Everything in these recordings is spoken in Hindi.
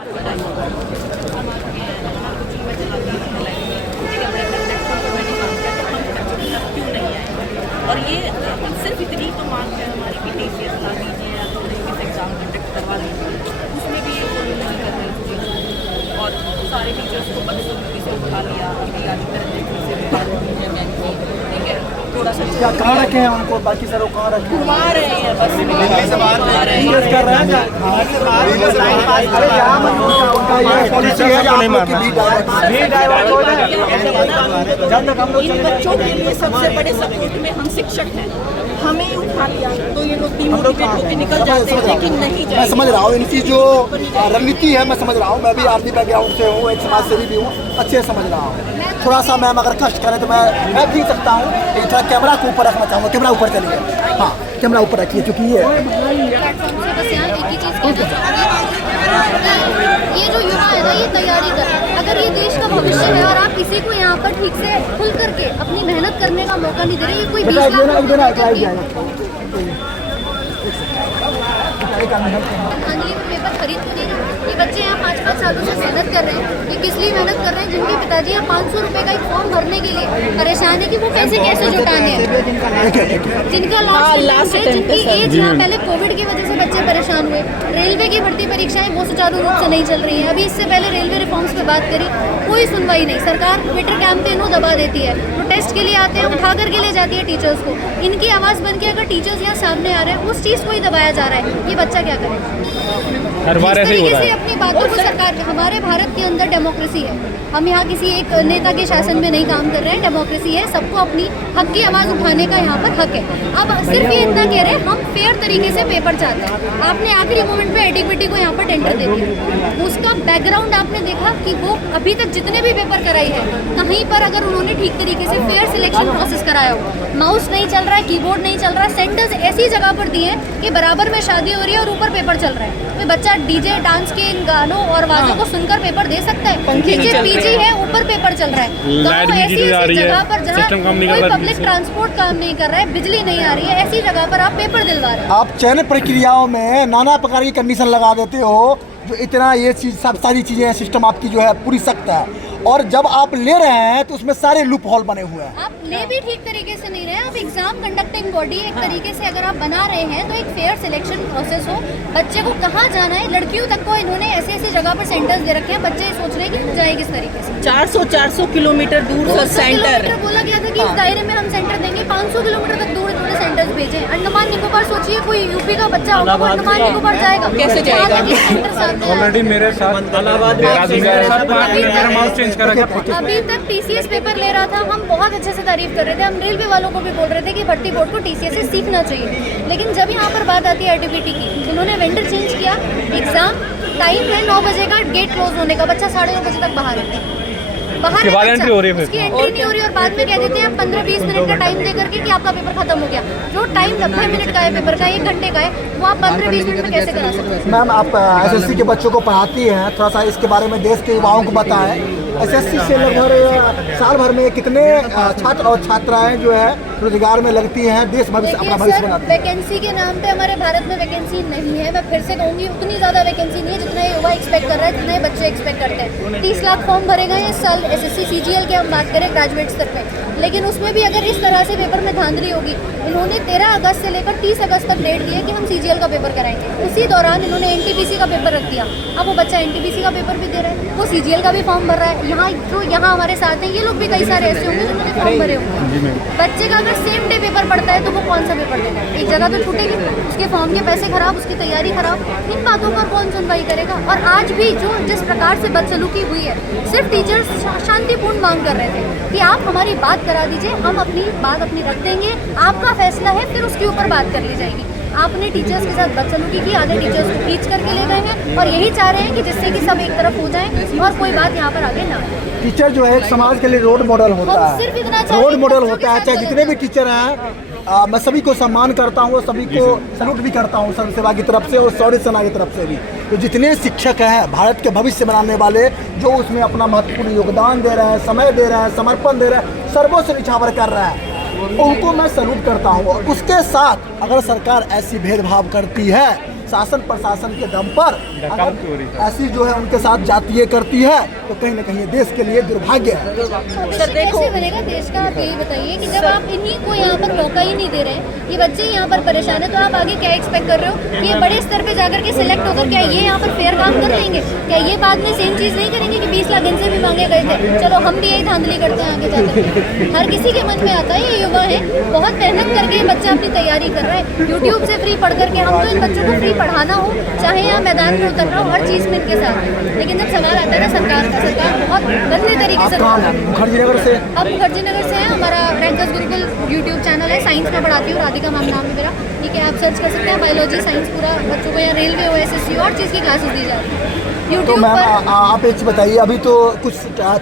और ये सिर्फ इतनी तो मांग है हमारी कि टीसीएस ला दीजिए या तो किस एग्ज़ाम कंडक्ट करवा लीजिए, उसमें भी ये कोई नहीं कर रहे इस चीज़ को। और सारे टीचर्स को बदसूरती से उठा लिया, अभी आगे तरह से उठा लिया, ठीक है, थोड़ा सा क्या कहाँ रखे हैं उनको, बाकी सर वो कहाँ रखे हैं? घुमा रहे हैं बस कर रहे हैं क्या? अरे यहाँ मत उनका ये पॉलिसी है कि आप लोग की भी डाइवर्ट हो जाए। जब तक हम लोग इन बच्चों के लिए सबसे बड़े सपोर्ट में हम शिक्षक हैं, हमें ही उठा लिया तो ये लोग डिमोटिवेट होकर निकल जाते हैं, लेकिन नहीं मैं जाएंगे। समझ रहा हूँ इनकी जो रणनीति है, मैं समझ रहा हूँ। मैं भी आर्मी बैकग्राउंड से हूँ, एक समाज सेवी भी हूँ, अच्छे से समझ रहा हूँ। थोड़ा सा मैम अगर कष्ट करें तो मैं भी सकता हूँ। एक थोड़ा कैमरा को ऊपर रखना चाहूँगा, कैमरा ऊपर चलिए, हाँ कैमरा ऊपर रखिए, क्योंकि ये प्लेटफॉर्म से बस यहाँ एक ही चीज़ कहना चाहूँगी, ये जो युवा है ना, ये तैयारी कर रहा है। अगर ये देश का भविष्य है और आप किसी को यहाँ पर ठीक से खुल करके अपनी मेहनत करने का मौका नहीं दे रहे, ये कोई 20 लाख आंधी में पेपर खरीद तो नहीं रहे। ये बच्चे यहाँ 5-5 सालों से मेहनत कर रहे हैं। ये किस लिए मेहनत कर रहे हैं? जिनके पिताजी यहाँ 500 रुपये का एक फॉर्म भरने के लिए परेशान है कि वो पैसे कैसे जुटाने हैं। जिनका लास्ट है, जिनकी एज यहाँ पहले कोविड की वजह से बच्चे परेशान हुए। रेलवे की भर्ती परीक्षाएं वो सुचारू रूप से नहीं चल रही हैं। अभी इससे पहले रेलवे रिफॉर्म्स पे बात करी, कोई सुनवाई नहीं। सरकार ट्विटर कैंपेन दबा देती है, प्रोटेस्ट के लिए आते हैं, उठा करके ले जाती है टीचर्स को। इनकी आवाज़ बन के अगर टीचर्स यहाँ सामने आ रहे हैं, उस चीज़ को ही दबाया जा रहा है। ये बच्चा क्या करे? हर बार ऐसे ही हो रहा है। अपनी बातों को सरकार, हमारे भारत के अंदर डेमोक्रेसी है। हम यहाँ किसी एक नेता के शासन में नहीं काम कर रहे हैं। डेमोक्रेसी है, सबको अपनी हक की आवाज़ उठाने का यहाँ पर हक है। अब सिर्फ ये इतना कह रहे हैं, हम फेयर तरीके से पेपर चाहते हैं। आपने आखिरी मोमेंट पे एडिक्विटी को यहाँ पर टेंडर दे दिया। उसका बैकग्राउंड आपने देखा कि वो अभी तक जितने भी पेपर कराई है, कहीं पर अगर उन्होंने ठीक तरीके से फेयर सिलेक्शन प्रोसेस कराया हो, माउस नहीं चल रहा है, कीबोर्ड नहीं चल रहा है, सेंटर्स ऐसी जगह पर दिए हैं कि बराबर में शादी हो रही है और ऊपर पेपर चल रहा है। कोई बच्चा डीजे डांस के इन गानों और आवाज़ों को सुनकर पेपर दे सकता है? नीचे पीजी है, ऊपर पेपर चल रहा है। गाँव ऐसी जगह पर जहाँ कोई पब्लिक ट्रांसपोर्ट काम नहीं कर रहा है, बिजली नहीं आ रही है, ऐसी जगह पर आप पेपर दिलवा रहे हैं। आप चयन प्रक्रियाओं में नाना प्रकार की कंडीशन लगा देते हो, जो इतना ये चीज़ सब सारी चीज़ें सिस्टम आपकी जो है पूरी सख्त है, और जब आप ले रहे हैं तो उसमें सारे लूप होल बने हुए हैं। आप ले भी ठीक तरीके से नहीं रहे हैं। आप एग्जाम कंडक्टिंग बॉडी एक तरीके से अगर आप बना रहे हैं तो एक फेयर सिलेक्शन प्रोसेस हो। बच्चे को कहाँ जाना है, लड़कियों तक को इन्होंने ऐसी ऐसी जगह पर सेंटर्स दे रखे हैं। बच्चे सोच रहे हैं कि जाए किस तरीके से। 400 किलोमीटर दूर से सेंटर बोला गया था कि इस दायरे में हम सेंटर देंगे। 500 किलोमीटर तक दूर इन्होंने सेंटर्स भेजे। अंडमान निकोबार सोचिए, कोई यूपी का बच्चा होगा वो अंडमान निकोबार जाएगा, कैसे जाएगा? ऑलरेडी मेरे साथ अभी तक टीसीएस पेपर ले रहा था, हम बहुत अच्छे से तारीफ कर रहे थे। हम रेलवे वालों को भी बोल रहे थे कि भर्ती बोर्ड को टीसीएस से सीखना चाहिए। लेकिन जब यहाँ पर बात आती है आरटीपीटी की, उन्होंने वेंडर चेंज किया। एग्जाम टाइम है 9 बजे का, गेट क्लोज होने का, बच्चा 9:30 बजे तक बाहर है। बाहर एंट्री हो रही है, उसकी एंट्री नहीं हो रही और बाद में कह देते हैं 15-20 मिनट का टाइम दे करके कि आपका पेपर खत्म हो गया। जो टाइम 90 मिनट का है पेपर का, 1 घंटे का है, वो आप 15-20 मिनट में कैसे करा सकते हैं? मैम आप एसएससी के बच्चों को पढ़ाती हैं, थोड़ा सा इसके बारे में देश के युवाओं को बताएं। एसएससी से लगभग साल भर में कितने छात्र और छात्राएं जो है रोजगार में लगती हैं, देश भविष्य अपना भविष्य बनाती हैं? वैकेंसी के नाम पे हमारे भारत में वैकेंसी नहीं है। मैं फिर से कहूँगी, उतनी ज़्यादा वैकेंसी नहीं है जितना ये युवा एक्सपेक्ट कर रहा है, जितना ये बच्चे एक्सपेक्ट करते हैं। 30 लाख फॉर्म भरे गए इस साल एसएससी सीजीएल के, हम बात करें ग्रेजुएट स्तर पे। लेकिन उसमें भी अगर इस तरह से पेपर में धांधली होगी, इन्होंने 13 अगस्त से लेकर 30 अगस्त तक डेट दी है कि हम सीजीएल का पेपर कराएंगे। उसी दौरान इन्होंने एनटीपीसी का पेपर रख दिया। अब वो बच्चा एनटीपीसी का पेपर भी दे रहा है, वो सीजीएल का भी फॉर्म भर रहा है। यहाँ हमारे साथ हैं, ये लोग भी कई सारे ऐसे होंगे जिन्होंने फॉर्म भरे होंगे। बच्चे का अगर सेम डे पेपर पड़ता है तो वो कौन सा पेपर देगा? एक जगह तो छूटेगी, उसके फॉर्म के पैसे खराब, उसकी तैयारी खराब। इन बातों पर कौन सुनवाई करेगा? और आज भी जिस प्रकार से बदसलूकी हुई है, सिर्फ टीचर्स शांतिपूर्ण मांग कर रहे थे कि आप हमारी बात करा दीजिए, हम अपनी बात रख देंगे, आपका फैसला है, फिर उसके ऊपर बात कर ली जाएगी। आपने टीचर्स के साथ बदसलूकी की, आधे टीचर्स को खींच करके ले गए हैं और यही चाह रहे हैं कि जिससे कि सब एक तरफ हो जाए और कोई बात यहाँ पर आगे ना आए। टीचर जो है एक समाज के लिए रोल मॉडल होता है, सिर्फ इतना चाहते रोल हैं मॉडल बच्चों होता के है। साथ चाहे गलत जितने भी है। टीचर हैं, मैं सभी को सम्मान करता हूँ, सभी को सल्यूट भी करता हूँ, सर्व सेवा की तरफ से और शौर्य सेना की तरफ से भी। तो जितने शिक्षक हैं भारत के भविष्य बनाने वाले, जो उसमें अपना महत्वपूर्ण योगदान दे रहे हैं, समय दे रहे हैं, समर्पण दे रहे हैं, सर्वोच्च निछावर कर रहे हैं, उनको मैं सल्यूट करता हूँ। उसके साथ अगर सरकार ऐसी भेदभाव करती है, शासन प्रशासन के दम पर धक्का मुक्की हो रही अगर ऐसी जो है उनके साथ जातीय करती है तो कहीं ना कहीं ये देश के लिए दुर्भाग्य है। भविष्य कैसे बनेगा देश का? आप यही बताइए कि जब आप इन्हीं को यहाँ पर मौका ही नहीं दे रहे हैं, ये बच्चे यहाँ पर परेशान है, तो आप आगे क्या एक्सपेक्ट कर रहे हो कि ये बड़े स्तर पे जाकर के सिलेक्ट होकर क्या ये यहाँ पर फेयर काम कर लेंगे? क्या ये बाद में सेम चीज़ नहीं करेंगे कि 20 लाख इनसे भी मांगे गए थे, चलो हम भी यही धांधली करते हैं आगे जाकर? हर किसी के मन में आता है, ये युवा है, बहुत मेहनत करके ये बच्चा अपनी तैयारी कर रहा है, यूट्यूब से फ्री पढ़ करके। हम तो इन बच्चों को फ्री पढ़ाना हो, चाहे यहाँ मैदान में उतरना हो, हर चीज़ में इनके साथ है। लेकिन जब सवाल आता है ना सरकार का, सरकार बहुत गंदे तरीके आप से कहाँ हैं? मुखर्जी नगर से? अब मुखर्जी नगर से है, हमारा रैंकर्स गुरुकुल यूट्यूब चैनल है, साइंस में पढ़ाती हूँ, राधिका मैम नाम है मेरा, ठीक है, आप सर्च कर सकते हैं, बायोलॉजी साइंस पूरा बच्चों को, यहाँ रेलवे हो, एसएससी और चीज़ की क्लासेस दी जाती है तो यूट्यूब मैम पर। आप एक चीज़ बताइए, अभी तो कुछ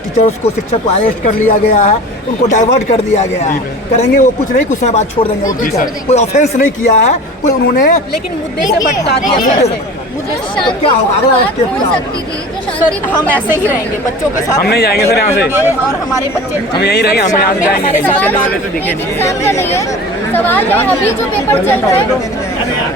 टीचर्स को, शिक्षक को अरेस्ट कर लिया गया है, उनको डाइवर्ट कर दिया गया है, करेंगे वो कुछ नहीं, कुछ समय बाद छोड़ देंगे वो टीचर, कोई ऑफेंस नहीं किया है, कोई उन्होंने लेकिन मुद्दे से देखिए, भटका दिया देखिए, सर से। जो शांति क्या होगा? अगला बात स्टेप हो क्या सकती थी, जो सर शांति हम ऐसे ही रहेंगे बच्चों के साथ, हम नहीं जाएंगे सर यहाँ से। और हमारे बच्चे हम यहीं रहेंगे, हम यहाँ से जाएंगे नहीं। सवाल एग्जाम का नहीं है, सवाल है अभी जो पेपर चल रहा है,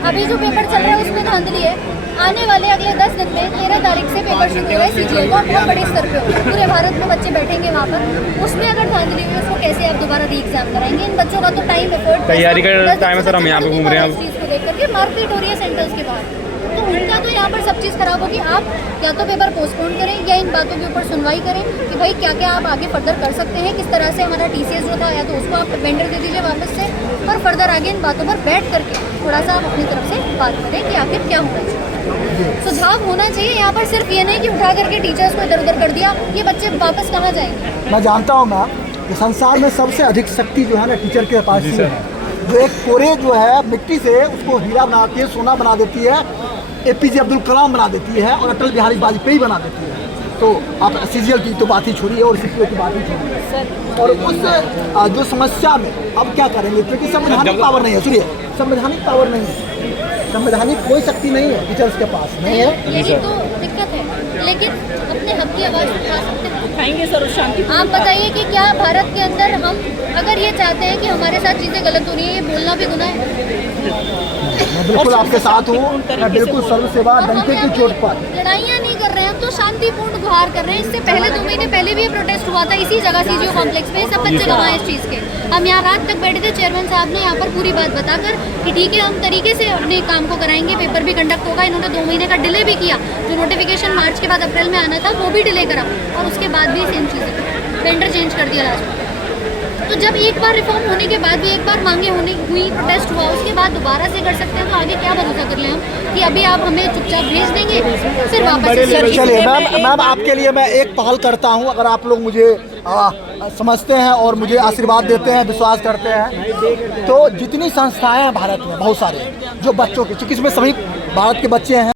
अभी जो पेपर चल रहा है उसमें धांधली है। आने वाले अगले 10 दिन में 13 तारीख से पेपर शुरू हो रहा है सीजीएल का, बहुत बड़े स्तर पे होगा, पूरे भारत में बच्चे बैठेंगे वहाँ पर, उसमें अगर धांधली हुई उसको कैसे आप दोबारा री एग्जाम कराएंगे? इन बच्चों का तो टाइम एफर्ट, तैयारी का टाइम है सर, हम यहाँ पे घूम रहे हैं इस चीज़ को देख करके मारपीट हो रही है सेंटर्स के बाहर, तो उनका तो यहाँ पर सब चीज़ खराब होगी। आप या तो पेपर पोस्टपोन करें या इन बातों के ऊपर सुनवाई करें कि भाई क्या क्या आप आगे फर्दर कर सकते हैं, किस तरह से हमारा टीसीएस जो था या तो उसको आप वेंडर दे दीजिए वापस से, और फर्दर आगे इन बातों पर बैठ करके थोड़ा सा आप अपनी तरफ से बात करें कि आखिर क्या होना चाहिए। सुझाव होना चाहिए यहाँ पर, सिर्फ ये नहीं कि उठा करके टीचर्स को इधर उधर कर दिया, ये बच्चे वापस कहाँ जाएंगे? मैं जानता हूँ मैम कि संसार में सबसे अधिक शक्ति जो है ना टीचर के पास ही है, जो एक कोरे जो है मिट्टी से उसको हीरा बनाती है, सोना बना देती है, एपीजे अब्दुल कलाम बना देती है और अटल बिहारी वाजपेयी बना देती है। तो आप सीजीएल की तो बात ही छोड़िए और सीपीओ की बात ही छोड़िए, और उस जो समस्या में अब क्या करेंगे, क्योंकि संवैधानिक पावर नहीं है, सुनिए, संवैधानिक पावर नहीं है, संवैधानिक कोई शक्ति नहीं है टीचर्स के पास, नहीं है। यही तो दिक्कत है, लेकिन अपने हक की आवाज़ उठा सकते हैं। उठाएंगे सर उस शांति। आप बताइए कि क्या भारत के अंदर हम अगर ये चाहते हैं कि हमारे साथ चीज़ें गलत हो रही है, ये बोलना भी गुनाह है? मैं बिल्कुल आपके साथ हूँ, मैं बिल्कुल सर्व सेवा डंके की चोट पर। लड़ाइयाँ नहीं कर रहे हैं, हम तो शांतिपूर्ण गुहार कर रहे हैं। इससे पहले 2 महीने पहले भी ये प्रोटेस्ट हुआ था इसी जगह सीजीओ कॉम्प्लेक्स में, सब बच्चे गवाए इस चीज़ के। हम यहाँ रात तक बैठे थे, चेयरमैन साहब ने यहाँ पर पूरी बात बताकर कि ठीक है हम तरीके से अपने काम को कराएंगे, पेपर भी कंडक्ट होगा। इन्होंने 2 महीने का डिले भी किया, जो नोटिफिकेशन मार्च के बाद अप्रैल में आना था वो भी डिले करा, और उसके बाद भी सेम चीज़ें, वेंडर चेंज कर दिया लास्ट में। तो जब एक बार रिफॉर्म होने के बाद भी एक बार मांगे हुई, प्रोटेस्ट हुआ, उसके बाद दोबारा से कर सकते हैं, तो आगे क्या भरोसा कर लें हम कि अभी आप हमें चुपचाप भेज देंगे फिर वापस से? चलिए मैम आपके लिए मैं एक पहल करता हूँ, अगर आप लोग मुझे समझते हैं और मुझे आशीर्वाद देते हैं, विश्वास करते हैं, तो जितनी संस्थाएं हैं भारत में बहुत सारे जो बच्चों की, चूँकि इसमें सभी भारत के बच्चे हैं,